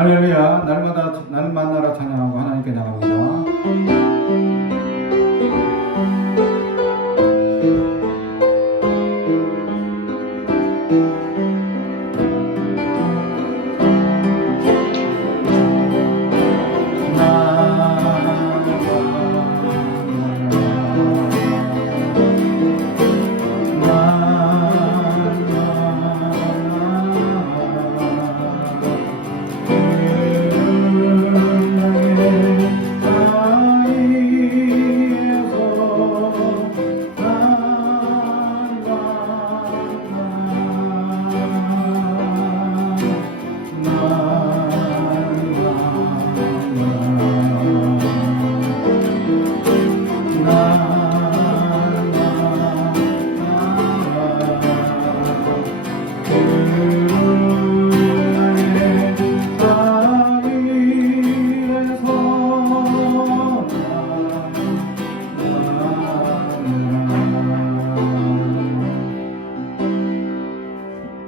할렐루야. 날마다 나를 만나라 찬양하고 하나님께 나갑니다.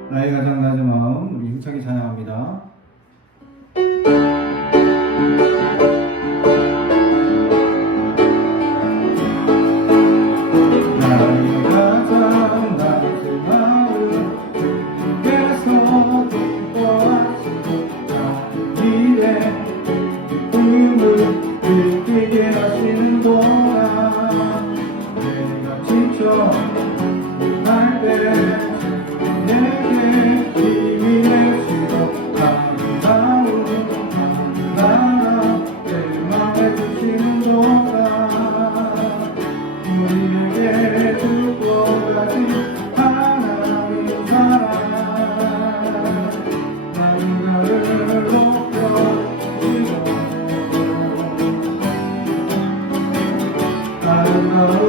나의 가장 낮은 마음, 우리 힘차게 찬양합니다. 나의 가장 낮은 마음, 주께서 기뻐하시고 나의 기쁨을 느끼게 하시는도다. 내가 지쳐 날 때 내게 힘이 되시고 아름다운 나라 내 맘에 주시는도다. 우리에게 주고 가신 하나님 사랑 나를 높여주시고 아름다운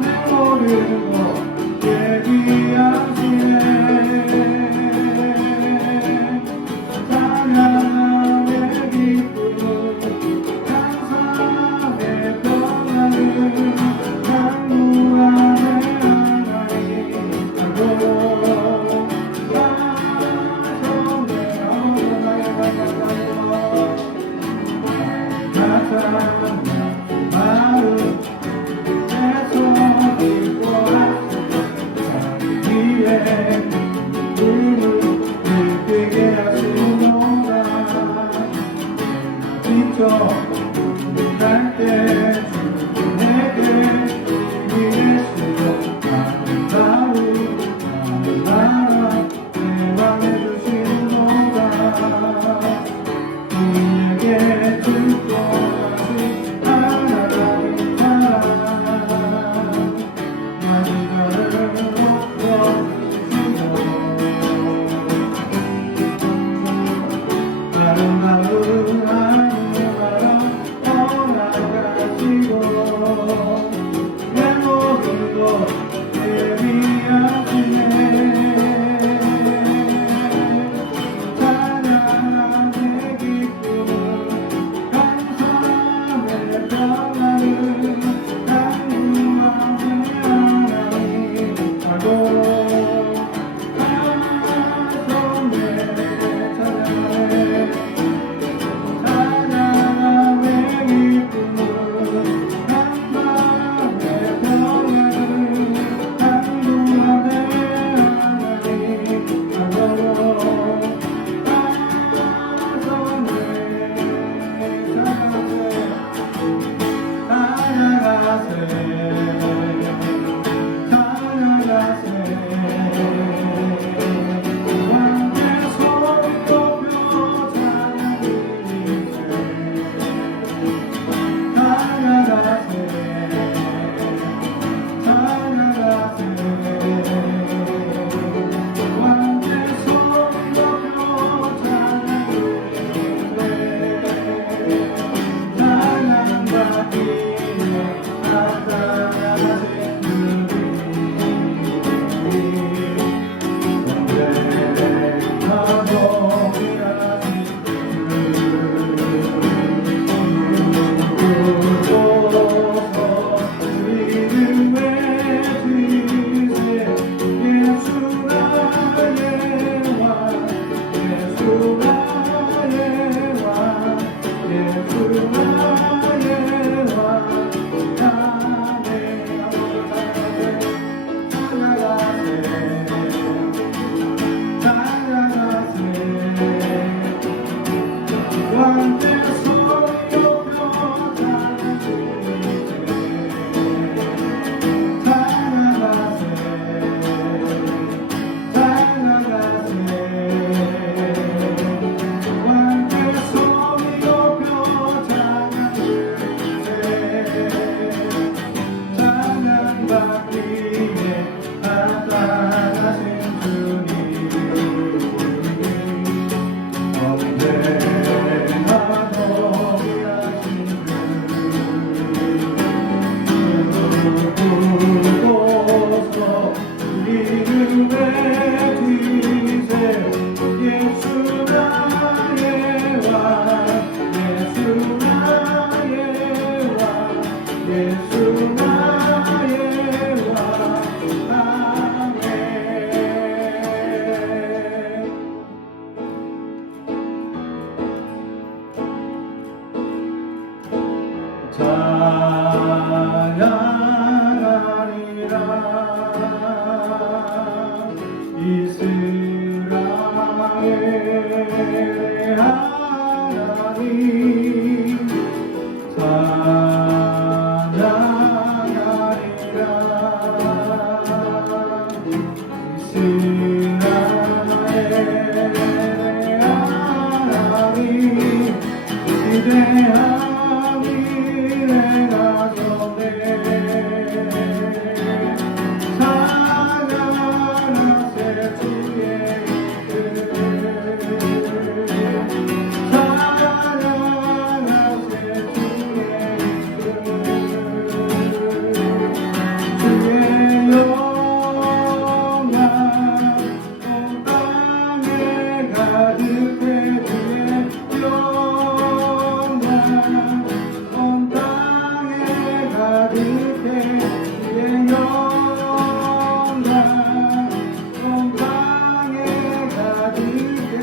내 모든 것 얘기하시네. 찬양의 기쁨 감사의 평안을 강구 안에 하나님 알고 나손에 가장 마음 날때 내게 위에서 아름다운 나라 내 맘에 주시는도다. 우리에게 주고 가신 하나님 사랑 나를 높여주시고 아름다운 내 모든 것 예비하시네. 찬양의 기쁨 감사의 평안을 강구하네 하나님 알고 나손에 찬양의 기쁨 찬양받기에 예수 나의 왕 아멘. 찬양하리라 이스라엘의 하나님 찬양하리라 이스라엘의 하나님 위대한 미래가 전해 찬양하세 주의 이름 찬양하세 주의 이름 주의 영광 온 땅에 가득해 주의 영광 온 땅에 가득해 주의 영광 온 땅에 가득해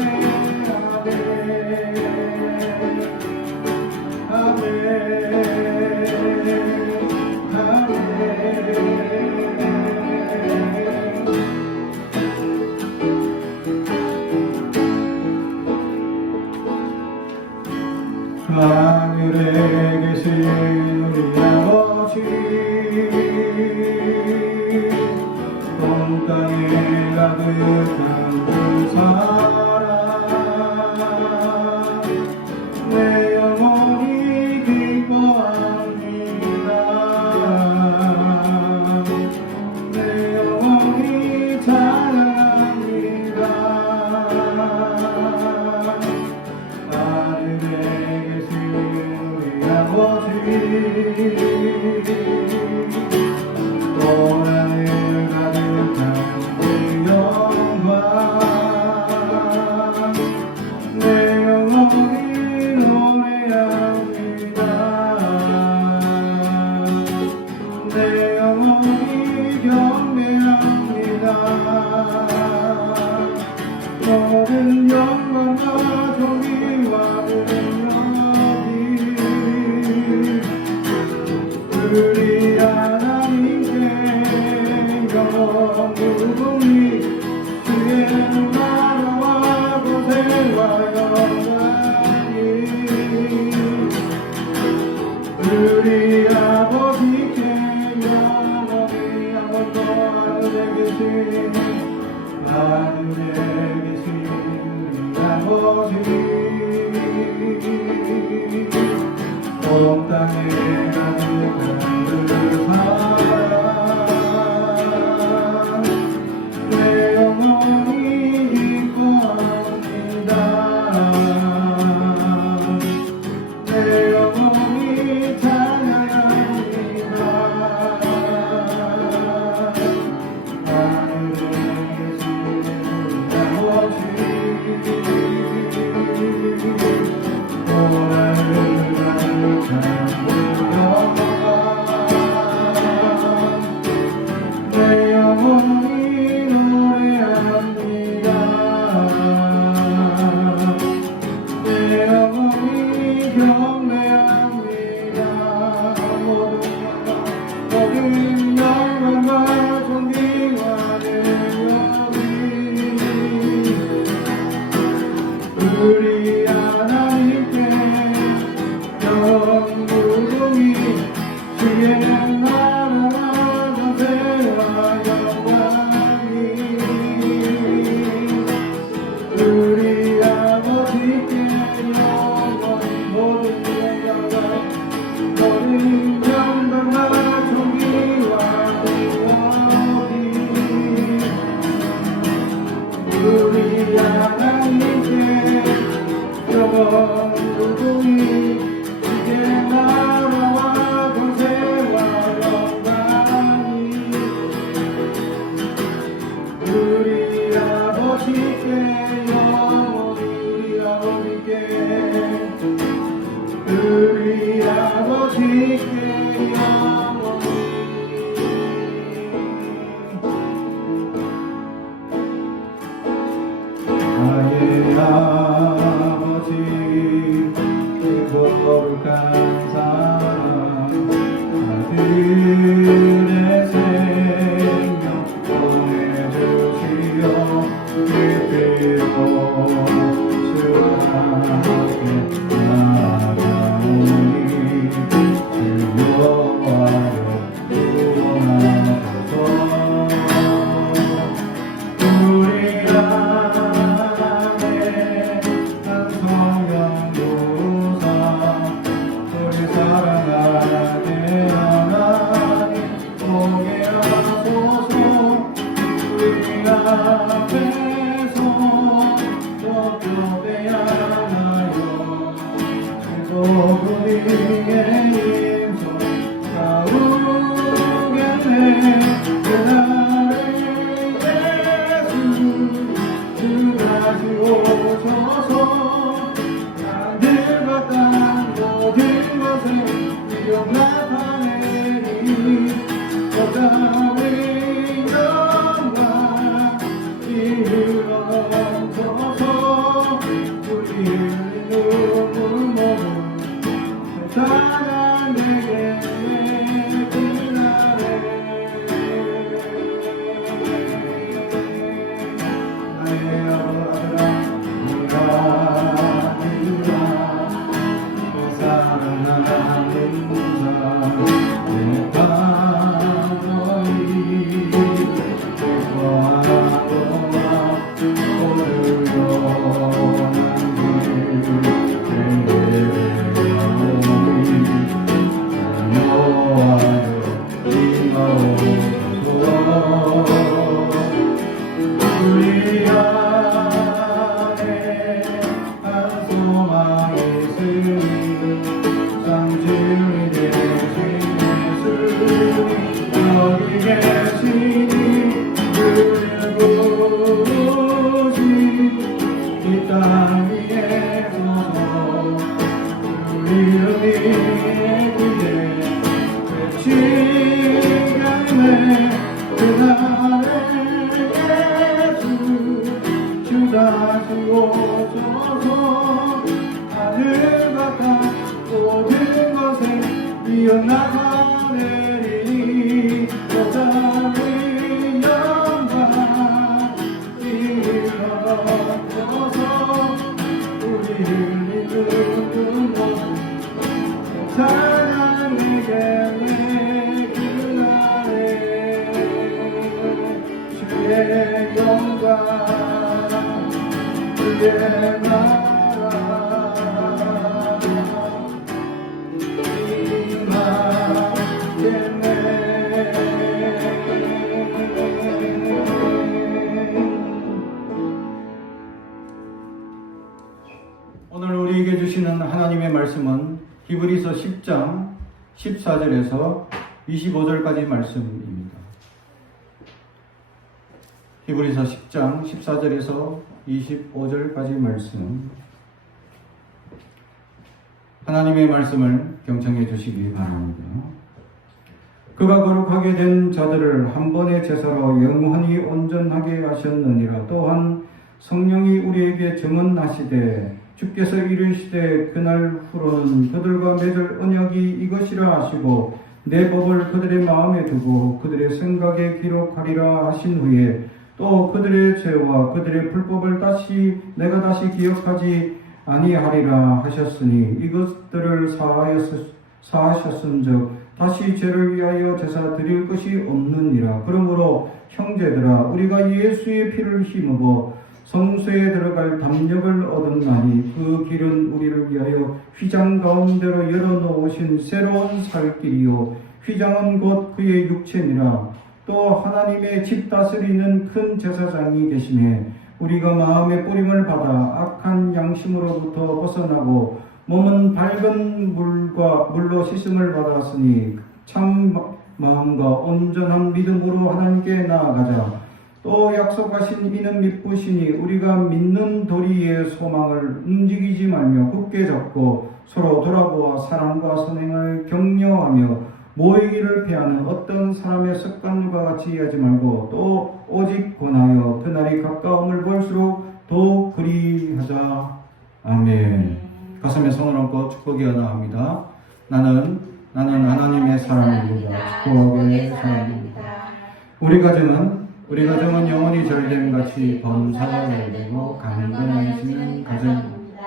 아멘 아멘 하늘에 계신 우리 아버지 온 땅에 가득한 그 사랑 내 영혼이 기뻐합니다 내 영혼이 찬양합니다 하늘에 계신 우리 아버지 온 하늘 가득한 그 영광 내 영혼이 노래합니다 내 영혼이 경배합니다 모든 영광과 존귀와 능력이 우리 하나님께 영무궁이 주의 나라와 권세와 영광이 우리 아버지께 영원히 아버지 하늘에 계신 하늘에 계신 우리 아버지 온 땅에 가득한 그 사랑 내 영혼이 기뻐합니다 내 영혼이 찬양합니다 하늘에 계신 우리 아버지 온 하늘 가득한 그 영광 내 영혼이 노래합니다 내 영혼이 경배합니다 모든 영광과 존귀와 능력이 우리 하나님께 영무궁이 주의 나라와 권세와 영광이 우리 아버지께 영원히 모든 영광과 존귀와 능력이 우리 하나님께 영무궁이 주의 나라와 권세와 영광이 우리 아버지께 영원히 우리 아버지께 영원히 나타내리 여자의 영광 이르러 넘쳐서 우리의 눈물 모두 찬양 내게 그날에 나의 아들아 네가 이루라 사랑하는 우리 안에 한 소망이 있으니 상주이 되신 예수님 여기 계시니 그를 부르신 이 땅 위에 서서 우리 귀에 외치겠네 그날에 다시 오셔서 하늘과 땅 모든 것에 이어나가내리니 여자의 영광 일어서서 우리를 이끄는 모습 찬양 내게 그날에 주의 영광 주의 나라 임하겠네. 오늘 우리에게 주시는 하나님의 말씀은 히브리서 10장 14절에서 25절까지 말씀입니다. 히브리서 10장 14절에서 25절까지 말씀, 하나님의 말씀을 경청해 주시기 바랍니다. 그가 거룩하게 된 자들을 한 번의 제사로 영원히 온전하게 하셨느니라. 또한 성령이 우리에게 증언하시되 주께서 이르시되 그날 후로는 그들과 맺을 언약이 이것이라 하시고 내 법을 그들의 마음에 두고 그들의 생각에 기록하리라 하신 후에 또 그들의 죄와 그들의 불법을 내가 다시 기억하지 아니하리라 하셨으니 이것들을 사하셨은즉 다시 죄를 위하여 제사 드릴 것이 없느니라. 그러므로 형제들아 우리가 예수의 피를 힘입어 성소에 들어갈 담력을 얻었나니 그 길은 우리를 위하여 휘장 가운데로 열어놓으신 새로운 살 길이요 휘장은 곧 그의 육체니라. 또 하나님의 집 다스리는 큰 제사장이 계시매 우리가 마음의 뿌림을 받아 악한 양심으로부터 벗어나고 몸은 밝은 물로 씻음을 받았으니 참 마음과 온전한 믿음으로 하나님께 나아가자. 또 약속하신 이는 믿으시니 우리가 믿는 도리의 소망을 움직이지 말며 굳게 잡고 서로 돌아보아 사랑과 선행을 격려하며 모이기를 피하는 어떤 사람의 습관과 같이 하지 말고 또 오직 권하여 그날이 가까움을 볼수록 더욱 그리하자. 아멘. 가슴에 손을 얹고 축복이 나옵니다. 나는 하나님의 사람입니다. 축복의 사람입니다. 우리 가정은 영원히 절됨같이 범사가 잘되고 강건하시는 가정입니다.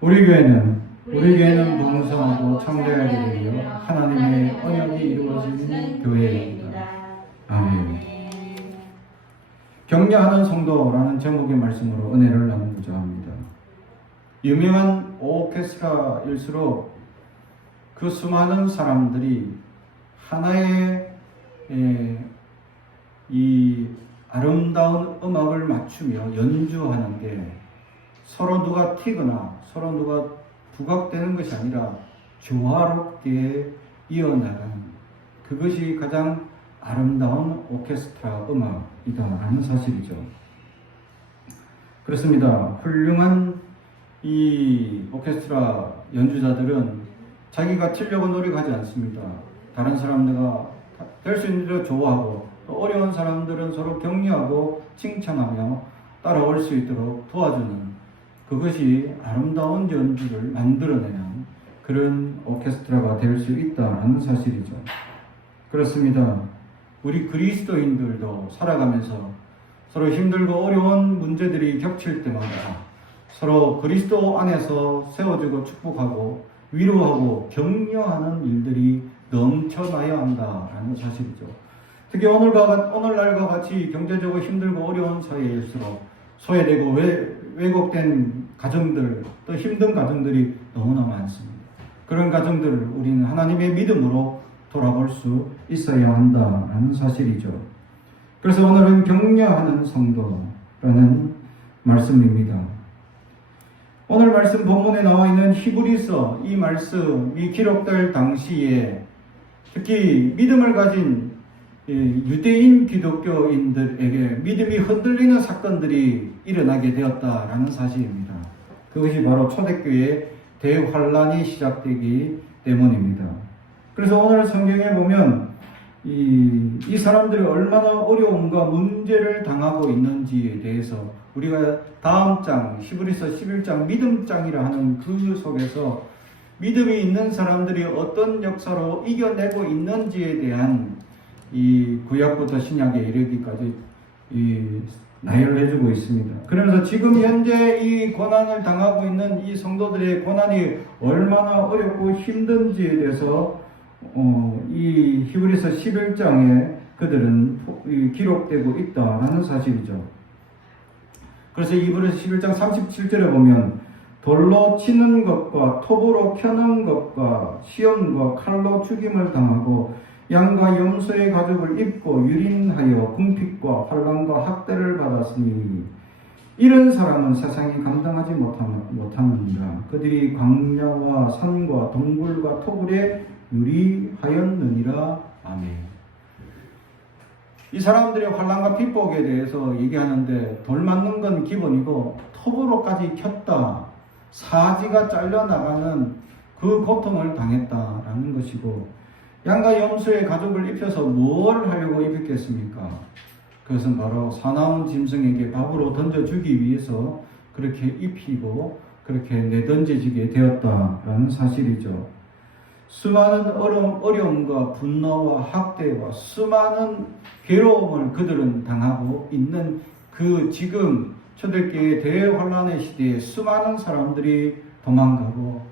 우리 교회는 풍성하고 창대하게 되어 하나님의 언약이 이루어지는 교회입니다. 아멘. 격려하는 성도라는 제목의 말씀으로 은혜를 나누고자 합니다. 유명한 오케스트라일수록 그 수많은 사람들이 하나의 이 아름다운 음악을 맞추며 연주하는 게 서로 누가 튀거나 서로 누가 부각되는 것이 아니라 조화롭게 이어나가는 그것이 가장 아름다운 오케스트라 음악이다라는 사실이죠. 그렇습니다. 훌륭한 이 오케스트라 연주자들은 자기가 튀려고 노력하지 않습니다. 다른 사람들과 될 수 있는 대로 좋아하고 또 어려운 사람들은 서로 격려하고 칭찬하며 따라올 수 있도록 도와주는 그것이 아름다운 연주를 만들어내는 그런 오케스트라가 될 수 있다는 사실이죠. 그렇습니다. 우리 그리스도인들도 살아가면서 서로 힘들고 어려운 문제들이 겹칠 때마다 서로 그리스도 안에서 세워주고 축복하고 위로하고 격려하는 일들이 넘쳐나야 한다라는 사실이죠. 특히 오늘날과 같이 경제적으로 힘들고 어려운 사회일수록 소외되고 왜곡된 가정들, 또 힘든 가정들이 너무나 많습니다. 그런 가정들을 우리는 하나님의 믿음으로 돌아볼 수 있어야 한다라는 사실이죠. 그래서 오늘은 격려하는 성도라는 말씀입니다. 오늘 말씀 본문에 나와 있는 히브리서 이 말씀이 기록될 당시에 특히 믿음을 가진 유대인 기독교인들에게 믿음이 흔들리는 사건들이 일어나게 되었다라는 사실입니다. 그것이 바로 초대교회의 대환란이 시작되기 때문입니다. 그래서 오늘 성경에 보면 이 사람들이 얼마나 어려움과 문제를 당하고 있는지에 대해서 우리가 다음 장 히브리서 11장 믿음장이라 하는 그 속에서 믿음이 있는 사람들이 어떤 역사로 이겨내고 있는지에 대한 이 구약부터 신약에 이르기까지 나열을 해주고 있습니다. 그러면서 지금 현재 이 고난을 당하고 있는 이 성도들의 고난이 얼마나 어렵고 힘든지에 대해서 이 히브리서 11장에 그들은 기록되고 있다라는 사실이죠. 그래서 히브리서 11장 37절에 보면 돌로 치는 것과 톱으로 켜는 것과 시험과 칼로 죽임을 당하고 양과 염소의 가죽을 입고 유린하여 궁핍과 환난과 학대를 받았으니 이런 사람은 세상이 감당하지 못하느니라. 그들이 광야와 산과 동굴과 토굴에 유리하였느니라. 아멘. 이 사람들의 환난과 핍박에 대해서 얘기하는데 돌 맞는 건 기본이고 톱으로까지 켰다. 사지가 잘려나가는 그 고통을 당했다라는 것이고 양과 염소의 가죽을 입혀서 뭘 하려고 입혔겠습니까? 그것은 바로 사나운 짐승에게 밥으로 던져주기 위해서 그렇게 입히고 그렇게 내던져지게 되었다라는 사실이죠. 수많은 어려움과 분노와 학대와 수많은 괴로움을 그들은 당하고 있는 그 지금 초대교회 대환란의 시대에 수많은 사람들이 도망가고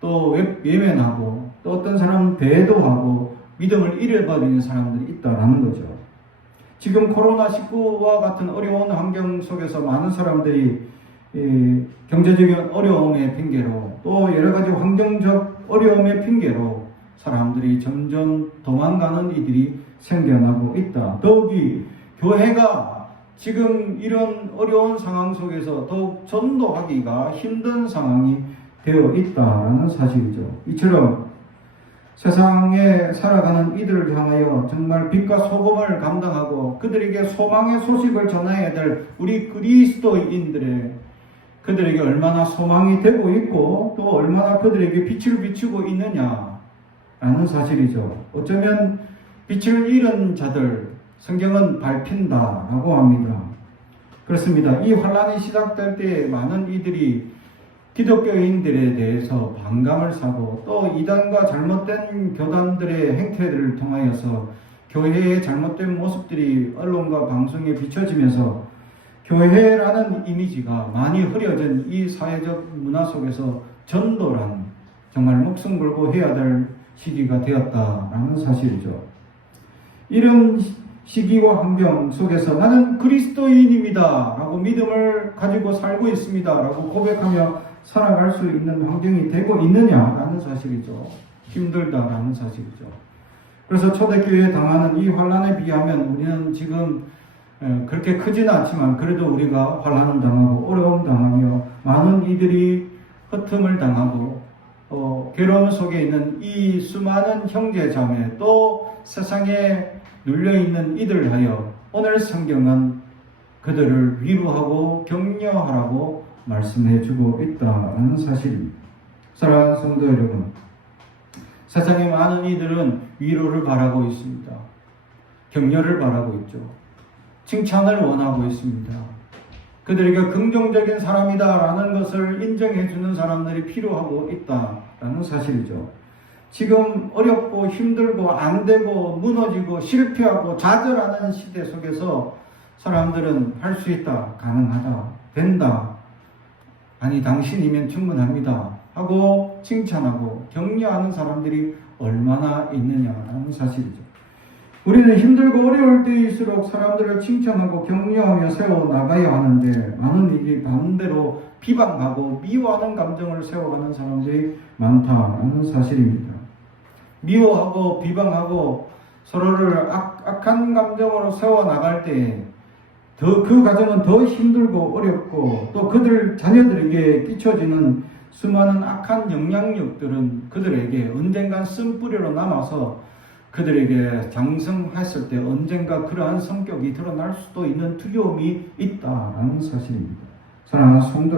또 외면하고 또 어떤 사람은 배도하고 믿음을 잃어버리는 사람들이 있다라는 거죠. 지금 코로나19와 같은 어려운 환경 속에서 많은 사람들이 경제적인 어려움의 핑계로 또 여러 가지 환경적 어려움의 핑계로 사람들이 점점 도망가는 이들이 생겨나고 있다. 더욱이 교회가 지금 이런 어려운 상황 속에서 더욱 전도하기가 힘든 상황이 되어 있다는 사실이죠. 이처럼 세상에 살아가는 이들을 향하여 정말 빛과 소금을 감당하고 그들에게 소망의 소식을 전해야 될 우리 그리스도인들의 그들에게 얼마나 소망이 되고 있고 또 얼마나 그들에게 빛을 비추고 있느냐라는 사실이죠. 어쩌면 빛을 잃은 자들 성경은 밟힌다라고 합니다. 그렇습니다. 이 환란이 시작될 때 많은 이들이 기독교인들에 대해서 반감을 사고 또 이단과 잘못된 교단들의 행태들을 통하여서 교회의 잘못된 모습들이 언론과 방송에 비춰지면서 교회라는 이미지가 많이 흐려진 이 사회적 문화 속에서 전도란 정말 목숨 걸고 해야 될 시기가 되었다라는 사실이죠. 이런 시기와 환경 속에서 나는 그리스도인입니다 라고 믿음을 가지고 살고 있습니다 라고 고백하며 살아갈 수 있는 환경이 되고 있느냐라는 사실이죠. 힘들다라는 사실이죠. 그래서 초대교회에 당하는 이 환란에 비하면 우리는 지금 그렇게 크지는 않지만 그래도 우리가 환란을 당하고 어려움 당하며 많은 이들이 허틈을 당하고 괴로움 속에 있는 이 수많은 형제 자매 또 세상에 눌려있는 이들 하여 오늘 성경은 그들을 위로하고 격려하라고 말씀해 주고 있다는 사실입니다. 사랑하는 성도 여러분, 세상의 많은 이들은 위로를 바라고 있습니다. 격려를 바라고 있죠. 칭찬을 원하고 있습니다. 그들에게 긍정적인 사람이다라는 것을 인정해주는 사람들이 필요하고 있다라는 사실이죠. 지금 어렵고 힘들고 안 되고 무너지고 실패하고 좌절하는 시대 속에서 사람들은 할 수 있다, 가능하다, 된다, 아니 당신이면 충분합니다 하고 칭찬하고 격려하는 사람들이 얼마나 있느냐라는 사실이죠. 우리는 힘들고 어려울 때일수록 사람들을 칭찬하고 격려하며 세워나가야 하는데 많은 일이 반대로 비방하고 미워하는 감정을 세워가는 사람들이 많다는 사실입니다. 미워하고 비방하고 서로를 악한 감정으로 세워나갈 때 그 과정은 더 힘들고 어렵고 또 그들 자녀들에게 끼쳐지는 수많은 악한 영향력들은 그들에게 언젠간 쓴뿌리로 남아서 그들에게 장성했을 때 언젠가 그러한 성격이 드러날 수도 있는 두려움이 있다라는 사실입니다. 사랑하는 성도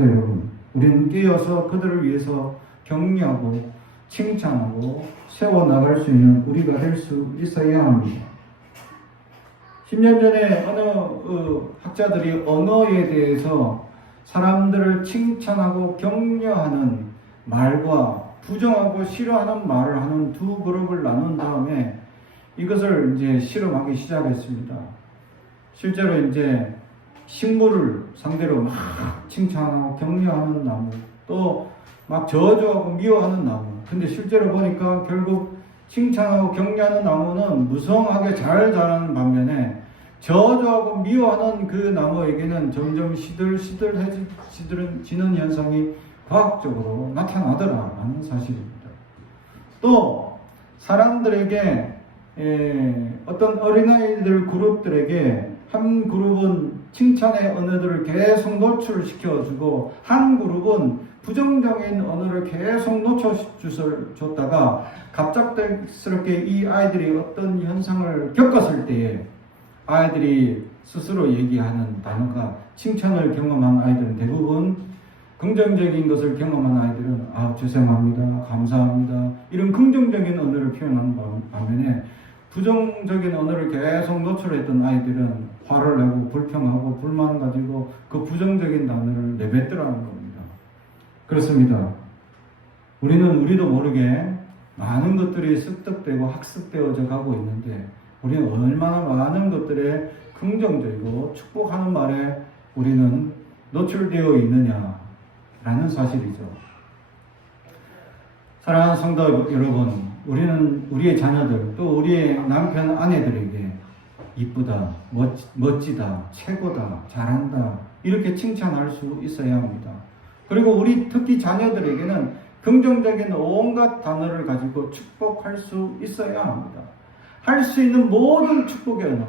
여러분, 우리는 깨어서 그들을 위해서 격려하고 칭찬하고 세워나갈 수 있는 우리가 될 수 있어야 합니다. 10년 전에 어느 학자들이 언어에 대해서 사람들을 칭찬하고 격려하는 말과 부정하고 싫어하는 말을 하는 두 그룹을 나눈 다음에 이것을 이제 실험하기 시작했습니다. 실제로 이제 식물을 상대로 막 칭찬하고 격려하는 나무, 또 막 저주하고 미워하는 나무. 근데 실제로 보니까 결국 칭찬하고 격려하는 나무는 무성하게 잘 자라는 반면에 저주하고 미워하는 그 나무에게는 점점 시들시들해지는 현상이 과학적으로 나타나더라라는 사실입니다. 또 사람들에게 어떤 어린아이들 그룹들에게 한 그룹은 칭찬의 언어들을 계속 노출시켜주고 한 그룹은 부정적인 언어를 계속 노출줬다가 갑작스럽게 이 아이들이 어떤 현상을 겪었을 때에 아이들이 스스로 얘기하는 단어가 칭찬을 경험한 아이들은 대부분 긍정적인 것을 경험한 아이들은 죄송합니다, 감사합니다 이런 긍정적인 언어를 표현하는 반면에 부정적인 언어를 계속 노출했던 아이들은 화를 내고 불평하고 불만을 가지고 그 부정적인 단어를 내뱉더라는 겁니다. 그렇습니다. 우리도 모르게 많은 것들이 습득되고 학습되어져 가고 있는데 우리는 얼마나 많은 것들에 긍정적이고 축복하는 말에 우리는 노출되어 있느냐라는 사실이죠. 사랑하는 성도 여러분, 우리는 우리의 자녀들 또 우리의 남편 아내들에게 이쁘다, 멋지다, 최고다, 잘한다 이렇게 칭찬할 수 있어야 합니다. 그리고 우리 특히 자녀들에게는 긍정적인 온갖 단어를 가지고 축복할 수 있어야 합니다. 할 수 있는 모든 축복의 언어.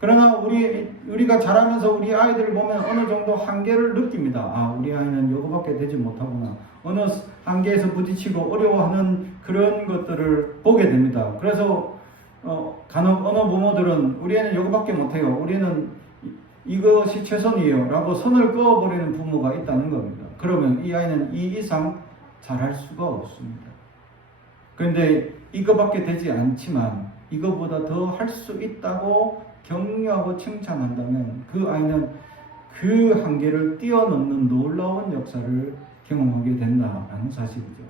그러나 우리가 자라면서 우리 아이들을 보면 어느 정도 한계를 느낍니다. 우리 아이는 이거밖에 되지 못하구나. 어느 한계에서 부딪히고 어려워하는 그런 것들을 보게 됩니다. 그래서 간혹 어느 부모들은 우리 애는 이거밖에 못해요. 우리는 이것이 최선이에요 라고 선을 그어버리는 부모가 있다는 겁니다. 그러면 이 아이는 이 이상 잘할 수가 없습니다. 그런데 이거밖에 되지 않지만 이거보다 더 할 수 있다고 격려하고 칭찬한다면 그 아이는 그 한계를 뛰어넘는 놀라운 역사를 경험하게 된다는 사실이죠.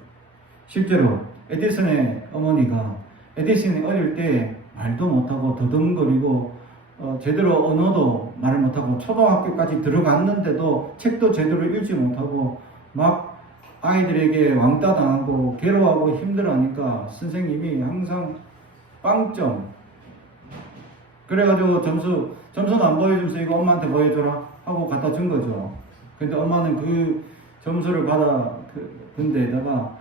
실제로 에디슨의 어머니가 에디슨이 어릴 때 말도 못하고 더듬거리고 제대로 언어도 말을 못하고 초등학교까지 들어갔는데도 책도 제대로 읽지 못하고 막 아이들에게 왕따 당하고 괴로워하고 힘들어하니까 선생님이 항상 빵점 그래가지고 점수는 안 보여주면서 이거 엄마한테 보여줘라 하고 갖다 준 거죠. 근데 엄마는 그 점수를 받아 근데다가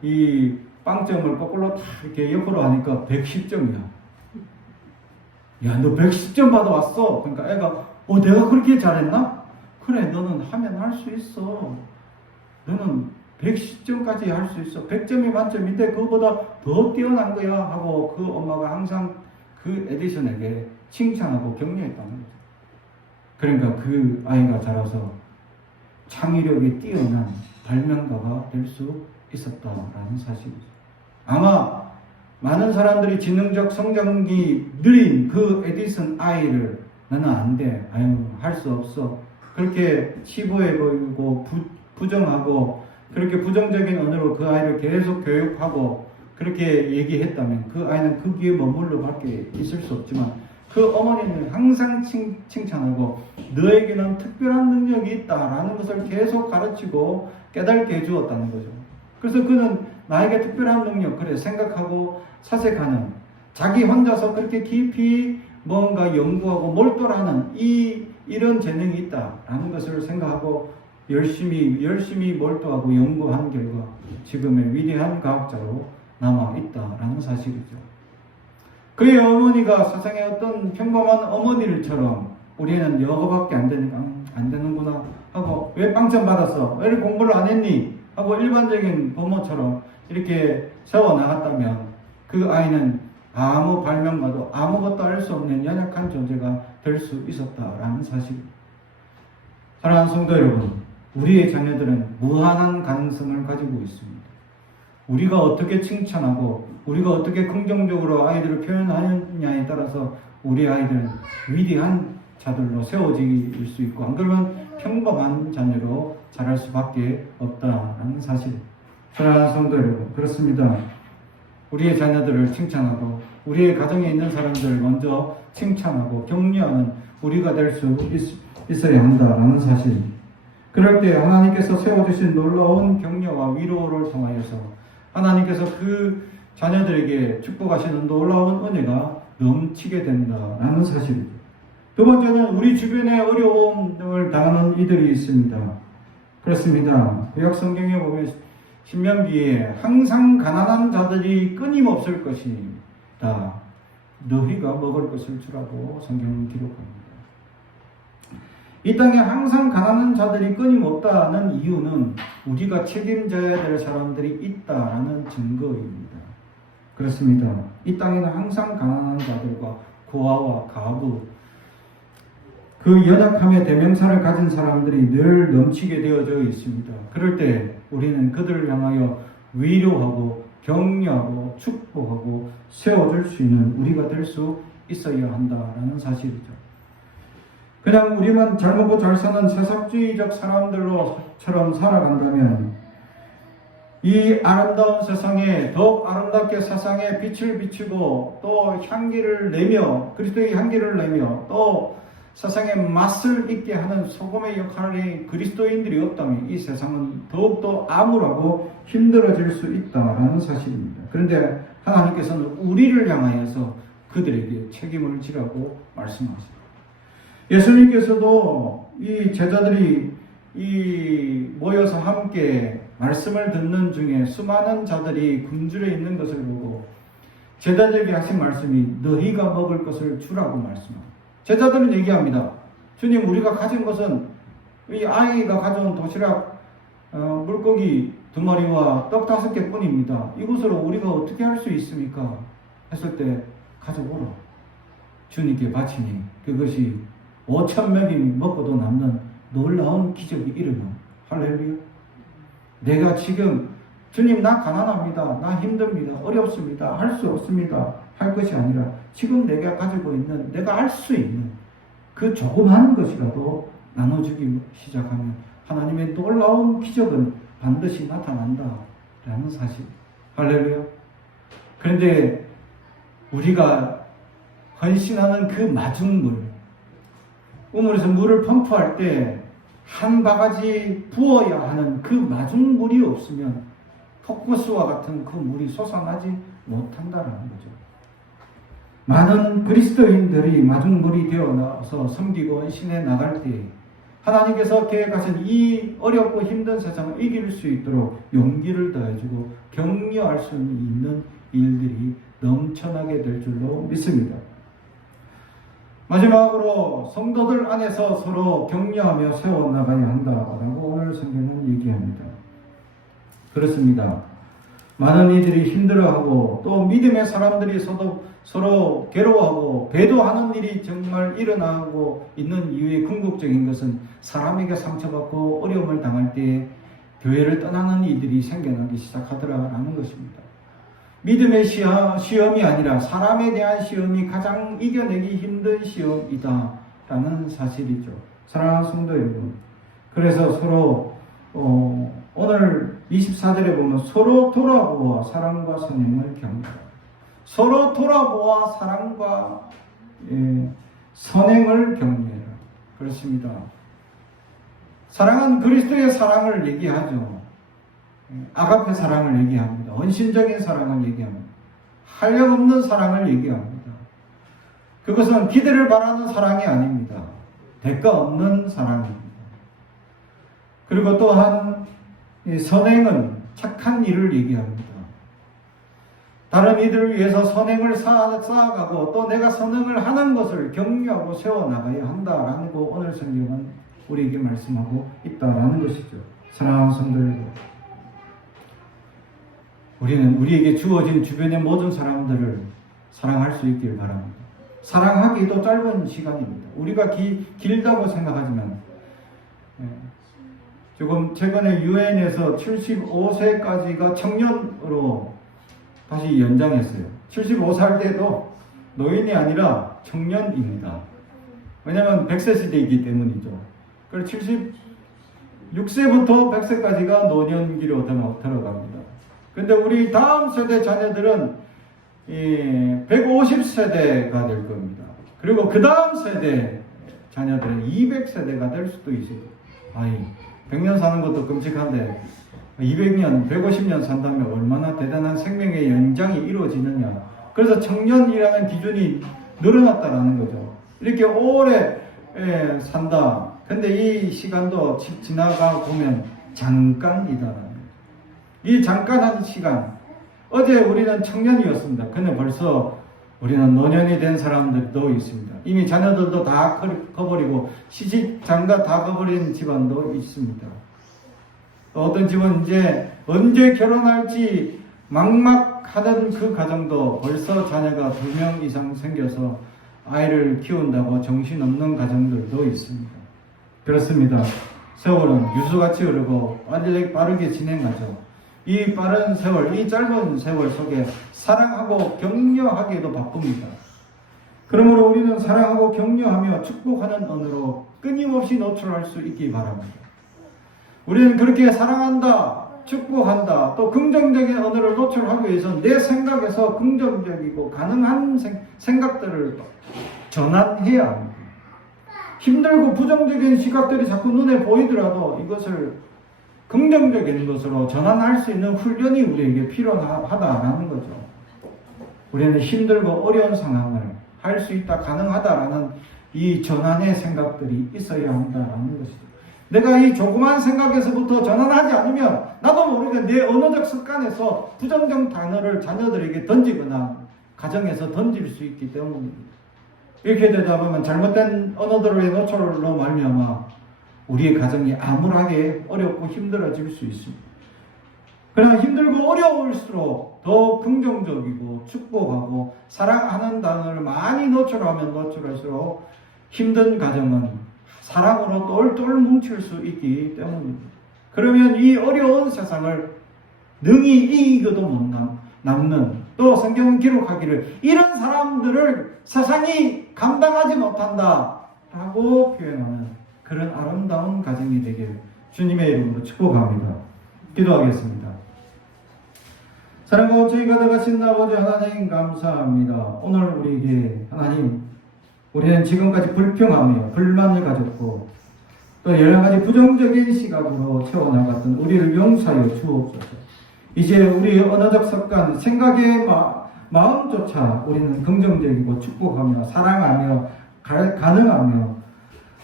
이 빵점을 거꾸로 탁 이렇게 옆으로 하니까 110점이야. 야, 너 110점 받아왔어. 그러니까 애가 내가 그렇게 잘했나? 그래, 너는 하면 할 수 있어. 너는 110점까지 할 수 있어. 100점이 만점인데 그거보다 더 뛰어난 거야 하고 그 엄마가 항상 그 에디슨에게 칭찬하고 격려했다는 거죠. 그러니까 그 아이가 자라서 창의력이 뛰어난 발명가가 될 수 있었다라는 사실이죠. 아마 많은 사람들이 지능적 성장이 느린 그 에디슨 아이를 나는 안 돼, 아유 할 수 없어, 그렇게 치부해 보이고 부정하고 그렇게 부정적인 언어로 그 아이를 계속 교육하고 그렇게 얘기했다면 그 아이는 거기에 머물러 밖에 있을 수 없지만 그 어머니는 항상 칭찬하고 너에게는 특별한 능력이 있다라는 것을 계속 가르치고 깨닫게 해주었다는 거죠. 그래서 그는 나에게 특별한 능력, 그래 생각하고 사색하는, 자기 혼자서 그렇게 깊이 뭔가 연구하고 몰두하는 이런 재능이 있다라는 것을 생각하고 열심히 몰두하고 연구한 결과 지금의 위대한 과학자로 남아 있다라는 사실이죠. 그의 어머니가 세상의 어떤 평범한 어머니들처럼 우리는 여거밖에 안 되니까 안 되는구나 하고, 왜 빵점 받았어? 왜 공부를 안 했니? 하고 일반적인 부모처럼 이렇게 세워나갔다면 그 아이는 아무 발명가도 아무것도 알 수 없는 연약한 존재가 될 수 있었다라는 사실입니다. 사랑하는 성도 여러분, 우리의 자녀들은 무한한 가능성을 가지고 있습니다. 우리가 어떻게 칭찬하고 우리가 어떻게 긍정적으로 아이들을 표현하느냐에 따라서 우리 아이들은 위대한 자들로 세워질 수 있고, 안 그러면 평범한 자녀로 자랄 수밖에 없다라는 사실. 사랑하는 성도 여러분, 그렇습니다. 우리의 자녀들을 칭찬하고 우리의 가정에 있는 사람들을 먼저 칭찬하고 격려하는 우리가 될 수 있어야 한다라는 사실. 그럴 때 하나님께서 세워주신 놀라운 격려와 위로를 통하여서 하나님께서 그 자녀들에게 축복하시는 놀라운 은혜가 넘치게 된다라는 사실이죠. 두 번째는 우리 주변에 어려움을 당하는 이들이 있습니다. 그렇습니다. 구약 성경에 보면 신명기에 항상 가난한 자들이 끊임없을 것이다, 너희가 먹을 것을 주라고 성경은 기록합니다. 이 땅에 항상 가난한 자들이 끊임없다는 이유는 우리가 책임져야 될 사람들이 있다라는 증거입니다. 그렇습니다. 이 땅에는 항상 가난한 자들과 고아와 가부, 그 연약함의 대명사를 가진 사람들이 늘 넘치게 되어져 있습니다. 그럴 때 우리는 그들을 향하여 위로하고 격려하고 축복하고 세워줄 수 있는 우리가 될 수 있어야 한다라는 사실이죠. 그냥 우리만 잘 먹고 잘 사는 세상주의적 사람들로처럼 살아간다면 이 아름다운 세상에 더욱 아름답게 세상에 빛을 비추고 또 향기를 내며 그리스도의 향기를 내며 또 세상에 맛을 있게 하는 소금의 역할이 그리스도인들이 없다면 이 세상은 더욱더 암울하고 힘들어질 수 있다는 사실입니다. 그런데 하나님께서는 우리를 향하여서 그들에게 책임을 지라고 말씀하십니다. 예수님께서도 이 제자들이 모여서 함께 말씀을 듣는 중에 수많은 자들이 굶주려 있는 것을 보고 제자들에게 하신 말씀이 너희가 먹을 것을 주라고 말씀합니다. 제자들은 얘기합니다. 주님, 우리가 가진 것은 이 아이가 가져온 도시락 물고기 2마리와 떡 5개 뿐입니다. 이것으로 우리가 어떻게 할 수 있습니까? 했을 때 가져오라. 주님께 바치니 그것이 5,000명이 먹고도 남는 놀라운 기적이 일어나. 할렐루야. 내가 지금 주님 나 가난합니다. 나 힘듭니다. 어렵습니다. 할 수 없습니다. 할 것이 아니라 지금 내가 가지고 있는 내가 할 수 있는 그 조그마한 것이라도 나눠주기 시작하면 하나님의 놀라운 기적은 반드시 나타난다 라는 사실. 할렐루야. 그런데 우리가 헌신하는 그 마중물, 우물에서 물을 펌프할 때 한 바가지 부어야 하는 그 마중물이 없으면 포커스와 같은 그 물이 솟아나지 못한다는 거죠. 많은 그리스도인들이 마중물이 되어서 섬기고 헌신해 나갈 때 하나님께서 계획하신 이 어렵고 힘든 세상을 이길 수 있도록 용기를 더해주고 격려할 수 있는 일들이 넘쳐나게 될 줄로 믿습니다. 마지막으로 성도들 안에서 서로 격려하며 세워나가야 한다라고 오늘 성경은 얘기합니다. 그렇습니다. 많은 이들이 힘들어하고 또 믿음의 사람들이 서로 괴로워하고 배도하는 일이 정말 일어나고 있는 이유의 궁극적인 것은 사람에게 상처받고 어려움을 당할 때 교회를 떠나는 이들이 생겨나기 시작하더라라는 것입니다. 믿음의 시험이 아니라 사람에 대한 시험이 가장 이겨내기 힘든 시험이다라는 사실이죠. 사랑하는 성도 여러분, 그래서 서로 오늘 24절에 보면 서로 돌아보아 사랑과 선행을 경외하라. 서로 돌아보아 사랑과 선행을 경외하라. 그렇습니다. 사랑은 그리스도의 사랑을 얘기하죠. 아가페 사랑을 얘기합니다. 헌신적인 사랑을 얘기합니다. 한량없는 사랑을 얘기합니다. 그것은 기대를 바라는 사랑이 아닙니다. 대가 없는 사랑입니다. 그리고 또한 선행은 착한 일을 얘기합니다. 다른 이들을 위해서 선행을 쌓아가고 또 내가 선행을 하는 것을 격려하고 세워나가야 한다라는 거 오늘 성경은 우리에게 말씀하고 있다라는 것이죠. 사랑하는 성도 여러분, 우리는 우리에게 주어진 주변의 모든 사람들을 사랑할 수 있길 바랍니다. 사랑하기도 짧은 시간입니다. 우리가 길다고 생각하지만 조금 최근에 유엔에서 75세까지가 청년으로 다시 연장했어요. 75살 때도 노인이 아니라 청년입니다. 왜냐하면 100세 시대이기 때문이죠. 그래서 76세부터 100세까지가 노년기로 들어갑니다. 근데 우리 다음 세대 자녀들은 150세대가 될 겁니다. 그리고 그 다음 세대 자녀들은 200세대가 될 수도 있어요. 100년 사는 것도 끔찍한데 200년, 150년 산다면 얼마나 대단한 생명의 연장이 이루어지느냐. 그래서 청년이라는 기준이 늘어났다라는 거죠. 이렇게 오래 산다. 근데 이 시간도 지나가 보면 잠깐이다라는 거죠. 이 잠깐한 시간, 어제 우리는 청년이었습니다. 근데 벌써 우리는 노년이 된 사람들도 있습니다. 이미 자녀들도 다 커버리고 시집 장가 다 커버린 집안도 있습니다. 어떤 집은 이제 언제 결혼할지 막막하던 그 가정도 벌써 자녀가 2명 이상 생겨서 아이를 키운다고 정신없는 가정들도 있습니다. 그렇습니다. 세월은 유수같이 흐르고 빠르게 진행하죠. 이 빠른 세월, 이 짧은 세월 속에 사랑하고 격려하기에도 바쁩니다. 그러므로 우리는 사랑하고 격려하며 축복하는 언어로 끊임없이 노출할 수 있기 바랍니다. 우리는 그렇게 사랑한다, 축복한다, 또 긍정적인 언어를 노출하기 위해서 내 생각에서 긍정적이고 가능한 생각들을 전환해야 합니다. 힘들고 부정적인 시각들이 자꾸 눈에 보이더라도 이것을 긍정적인 것으로 전환할 수 있는 훈련이 우리에게 필요하다라는 거죠. 우리는 힘들고 어려운 상황을 할 수 있다, 가능하다라는 이 전환의 생각들이 있어야 한다라는 것이죠. 내가 이 조그만 생각에서부터 전환하지 않으면 나도 모르게 내 언어적 습관에서 부정적 단어를 자녀들에게 던지거나 가정에서 던질 수 있기 때문입니다. 이렇게 되다 보면 잘못된 언어들의 노출로 말미암아 우리의 가정이 암울하게 어렵고 힘들어질 수 있습니다. 그러나 힘들고 어려울수록 더 긍정적이고 축복하고 사랑하는 단어를 많이 노출하면 노출할수록 힘든 가정은 사랑으로 똘똘 뭉칠 수 있기 때문입니다. 그러면 이 어려운 세상을 능히 이기고도 못 남는, 또 성경은 기록하기를 이런 사람들을 세상이 감당하지 못한다 라고 표현하는 그런 아름다운 가정이 되길 주님의 이름으로 축복합니다. 기도하겠습니다. 사랑과 저희가 되가신 아버지 하나님 감사합니다. 오늘 우리에게 하나님, 우리는 지금까지 불평하며 불만을 가졌고 또 여러 가지 부정적인 시각으로 채워나갔던 우리를 용서하여 주옵소서. 이제 우리의 언어적 습관, 생각의 마음조차 우리는 긍정적이고 축복하며 사랑하며 가능하며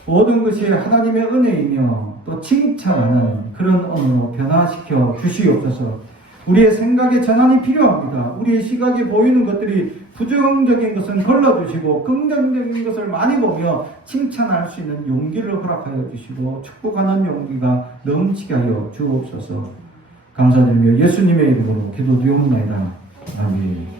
모든 것이 하나님의 은혜이며 또 칭찬하는 그런 언어로 변화시켜 주시옵소서. 우리의 생각의 전환이 필요합니다. 우리의 시각에 보이는 것들이 부정적인 것은 걸러주시고 긍정적인 것을 많이 보며 칭찬할 수 있는 용기를 허락하여 주시고 축복하는 용기가 넘치게 하여 주옵소서. 감사드리며 예수님의 이름으로 기도드리옵나이다. 아멘.